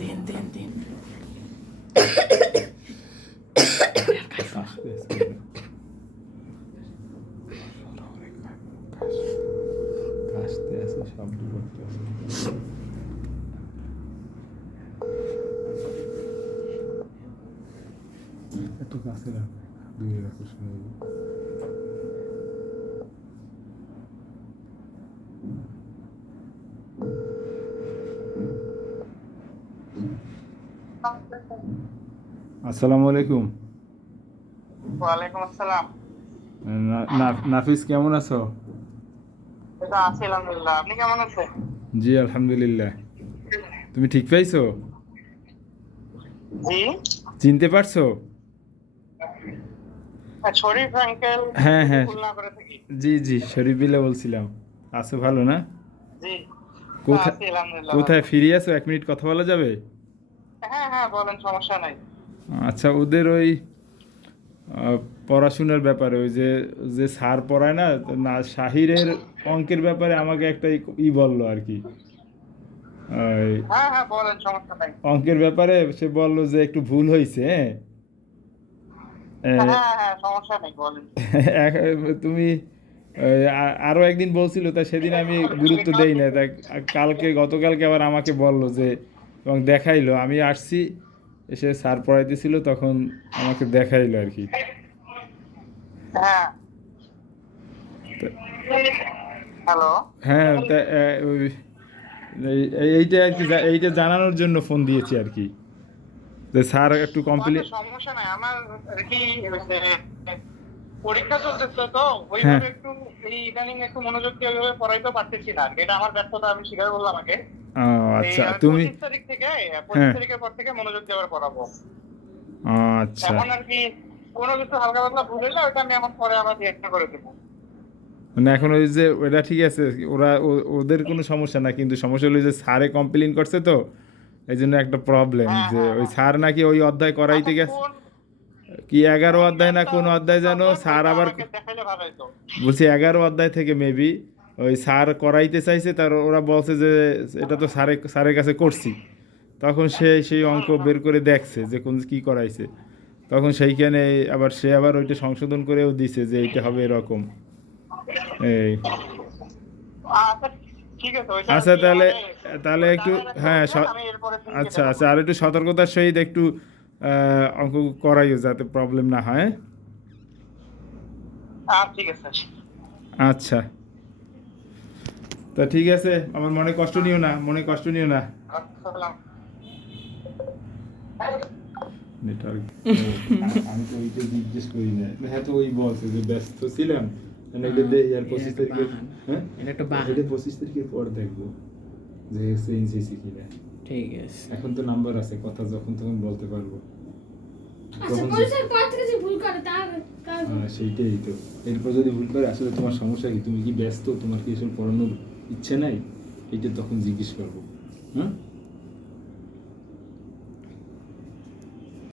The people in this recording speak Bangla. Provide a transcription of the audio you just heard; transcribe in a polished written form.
দিন কাশতে আছে শব্দ করতে আছে একটু কাছে রাখ দূরে রাখো শুনে আসসালামু আলাইকুম। ওয়ালাইকুম আসসালাম। নাফিস কেমন আছো? এটা আছি আলহামদুলিল্লাহ। আপনি কেমন আছেন? জি আলহামদুলিল্লাহ। তুমি ঠিক পাইছো? জি, চিনতে পারছো? শরীফ আঙ্কেল, হ্যাঁ হ্যাঁ খুলনা করে থাকি। জি জি শরীফ বিল্লা বলছিলাম। আছো ভালো না? জি, কোথায় আছি আলহামদুলিল্লাহ ভালো। কোথায় ফিরে আছো? 1 মিনিট কথা বলা যাবে? হ্যাঁ হ্যাঁ, বলেন, সমস্যা নাই। আচ্ছা ওদের ওই পড়াশোনার ব্যাপারে ওই যে যে স্যার পড়ায় না না শাহিরের অঙ্কের ব্যাপারে আমাকে একটা বললো আর কি। ওই হ্যাঁ হ্যাঁ, বলেন, সমস্যা নাই। অঙ্কের ব্যাপারে সে বললো যে একটু ভুল হয়েছে হ্যাঁ হ্যাঁ হ্যাঁ, সমস্যা নাই, বলেন। তুমি আরো একদিন বলছিল তা সেদিন আমি গুরুত্ব দেই না তা গতকালকে আবার আমাকে বলল যে এবং দেখাইলো আমি আসছি এসে স্যার পড়াইতেছিল তখন আমাকে দেখাইলো আর কি। হ্যাঁ, তা- হ্যালো। হ্যাঁ তা এইটা আর কি এইটা জানানোর জন্য ফোন দিয়েছি আর কি যে স্যার একটু আচ্ছা, কমপ্লিট। সমস্যা নাই। আমার আর কি হয়েছে, পরীক্ষা চলতেছে তো হ্যাঁ ওইভাবে একটু এই ইদানিং একটু মনোযোগ দিয়ে ওইভাবে পড়াইতে পারতেছি না। এটা আমার ব্যর্থতা, আমি স্বীকার করলাম আগে। ও এই আচ্ছা আমি তুমি 25 তারিখ থেকে, 25 হ্যাঁ তারিখের পর থেকে মনোযোগ দিয়ে আবার পড়াবো। ও আচ্ছা এখন আর কি কোনো কিছু হালকা পাতলা ভুল হইলে ওটা আমি এখন পরে আবার রিয়েক্ট করে দেবো। মানে এখন ওই যে ওটা ঠিক আছে ওরা ওদের কোনো সমস্যা না কিন্তু সমস্যা হলো যে স্যারে কমপ্লেন করছে তো এই জন্য একটা প্রবলেম হ্যাঁ যে হ্যাঁ ওই হ্যাঁ। স্যার নাকি ওই অধ্যায় করাইতে আচ্ছা, গেছে কোন কি 11 অধ্যায় না ম্যামটা কোন অধ্যায় জানো স্যার স্যার ওইটা আবার আমাকে দেখাইলে ভালো হতো। বলছি 11 অধ্যায় থেকে মেবি ওই স্যার করাইতে চাইছে তার ওরা বলছে যে এটা তো স্যারের কাছে করছি তখন সেই অঙ্ক বের করে দেখছে যে কোন কি করাইছে তখন সেইখানে আবার সে আবার ওইটা সংশোধন করেও দিছে যে এইটা হবে এরকম এই আচ্ছা, ঠিক আছে, ওইটা আর আচ্ছা কি তাহলে আমারে তাহলে ওটা একটু জানাই রাখতে হ্যাঁ বলবেন, আমি এরপরে থেকে আচ্ছা দেখা আচ্ছা করব। আর একটু সতর্কতার সহিত একটু অঙ্ক করাইও যাতে প্রবলেম না হয়। ঠিক আছে। আচ্ছা তা ঠিক আছে আমার মনে কষ্ট নিও না মনে কষ্ট নিও না আসসালাম। নেটওয়ার্ক আমি তো ওইটা জিজ্ঞেস করি না হ্যাঁ তো ওই বলছে যে ব্যস্ত ছিলাম মানে এটা দেখি আর 25 তারিখের হ্যাঁ এটা একটা বাহানা। এটা 25 তারিখের পর দেখবো যে চেঞ্জ হয়েছে কিনা ঠিক আছে এখন তো নাম্বার আছে কথা যখন তখন বলতে পারবো আচ্ছা তখন পুলিশের পর থেকে যে ভুল করে তার সেইটাই তো এরপর যদি ভুল করে আসলে তোমার সমস্যা কি তুমি কি ব্যস্ত তোমার কি এসব পড়ানোর ইচ্ছে নাই এইটা তখন জিজ্ঞেস করবো হ্যাঁ